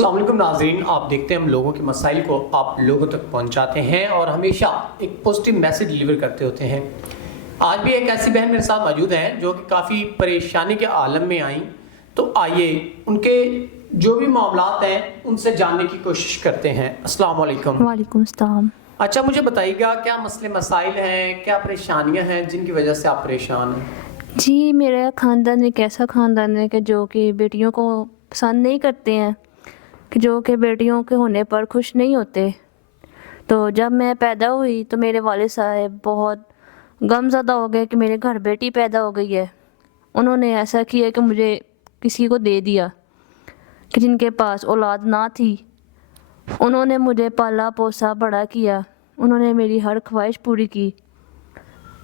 السلام علیکم ناظرین، آپ دیکھتے ہیں ہم لوگوں کے مسائل کو آپ لوگوں تک پہنچاتے ہیں اور ہمیشہ ایک پوزیٹیو میسیج ڈیلیور کرتے ہوتے ہیں۔ آج بھی ایک ایسی بہن میرے ساتھ موجود ہے جو کہ کافی پریشانی کے عالم میں آئیں، تو آئیے ان کے جو بھی معاملات ہیں ان سے جاننے کی کوشش کرتے ہیں۔ السلام علیکم۔ وعلیکم السلام۔ اچھا، مجھے بتائیے گا کیا مسئلے مسائل ہیں، کیا پریشانیاں ہیں جن کی وجہ سے آپ پریشان ہیں؟ جی، میرا خاندان ایک ایسا خاندان ہے کہ جو کہ بیٹیوں کو پسند نہیں کرتے ہیں، کہ جو کہ بیٹیوں کے ہونے پر خوش نہیں ہوتے۔ تو جب میں پیدا ہوئی تو میرے والد صاحب بہت غم زدہ ہو گئے کہ میرے گھر بیٹی پیدا ہو گئی ہے۔ انہوں نے ایسا کیا کہ مجھے کسی کو دے دیا کہ جن کے پاس اولاد نہ تھی۔ انہوں نے مجھے پالا پوسا بڑا کیا، انہوں نے میری ہر خواہش پوری کی،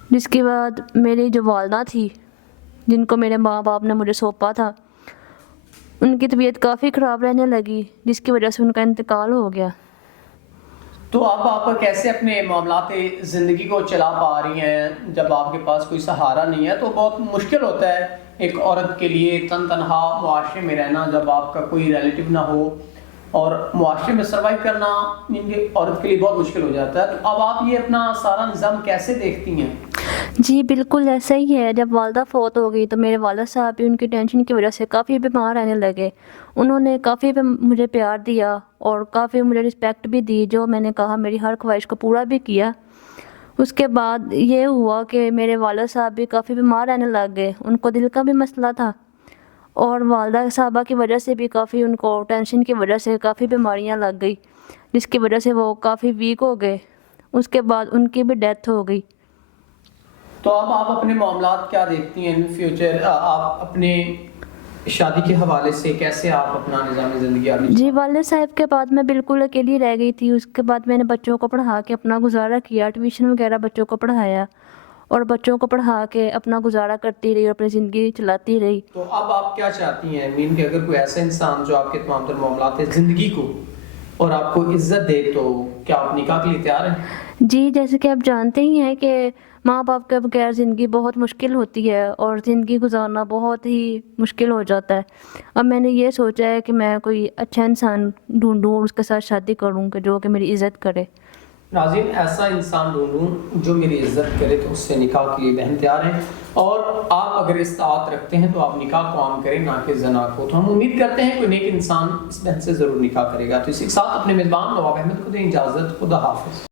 جس کے بعد میری جو والدہ تھی جن کو میرے ماں باپ نے مجھے سونپا تھا، ان کی طبیعت کافی خراب رہنے لگی، جس کی وجہ سے ان کا انتقال ہو گیا۔ تو اب آپ کیسے اپنے معاملات زندگی کو چلا پا رہی ہیں جب آپ کے پاس کوئی سہارا نہیں ہے؟ تو بہت مشکل ہوتا ہے ایک عورت کے لیے تنہا معاشرے میں رہنا، جب آپ کا کوئی ریلیٹیو نہ ہو اور معاشرے میں سروائیو کرنا عورت کے لیے بہت مشکل ہو جاتا ہے۔ تو اب آپ یہ اپنا سارا نظام کیسے دیکھتی ہیں؟ جی بالکل ایسا ہی ہے۔ جب والدہ فوت ہو گئی تو میرے والد صاحب بھی ان کی ٹینشن کی وجہ سے کافی بیمار رہنے لگے۔ انہوں نے کافی مجھے پیار دیا اور کافی مجھے رسپیکٹ بھی دی، جو میں نے کہا میری ہر خواہش کو پورا بھی کیا۔ اس کے بعد یہ ہوا کہ میرے والد صاحب بھی کافی بیمار رہنے لگ گئے، ان کو دل کا بھی مسئلہ تھا، اور والدہ صاحبہ کی وجہ سے بھی کافی ان کو ٹینشن کی وجہ سے کافی بیماریاں لگ گئی، جس کی وجہ سے وہ کافی ویک ہو گئے۔ اس کے بعد ان کی بھی ڈیتھ ہو گئی۔ تو اب آپ اپنے معاملات کیا دیکھتی ہیں ان فیوچر؟ آپ اپنے شادی کے حوالے سے کیسے آپ اپنا نظام زندگی آگے؟ جی، والد صاحب کے بعد میں بالکل اکیلی رہ گئی تھی۔ اس کے بعد میں نے بچوں کو پڑھا کے اپنا گزارا کیا، ٹیوشن وغیرہ بچوں کو پڑھایا اور بچوں کو پڑھا کے اپنا گزارا کرتی رہی اور اپنی زندگی چلاتی رہی۔ تو اب آپ کیا چاہتی ہیں کہ اگر کوئی ایسا انسان جو آپ کے تمام تر معاملات زندگی کو اور آپ کو عزت دے، تو کیا آپ نکاح کے لیے تیار ہیں؟ جی، جیسے کہ آپ جانتے ہی ہیں کہ ماں باپ کے بغیر زندگی بہت مشکل ہوتی ہے اور زندگی گزارنا بہت ہی مشکل ہو جاتا ہے۔ اب میں نے یہ سوچا ہے کہ میں کوئی اچھا انسان ڈھونڈوں اور اس کے ساتھ شادی کروں کہ جو کہ میری عزت کرے۔ ناظرین، ایسا انسان ڈھونڈوں جو میری عزت کرے، تو اس سے نکاح کے لیے بہن تیار ہیں، اور آپ اگر استطاعت رکھتے ہیں تو آپ نکاح کو عام کریں، نہ کہ زنا کو۔ تو ہم امید کرتے ہیں کوئی نیک انسان اس بہن سے ضرور نکاح کرے گا۔ تو اسی کے ساتھ اپنے میزبان نواب احمد کو دیں اجازت۔ خدا حافظ۔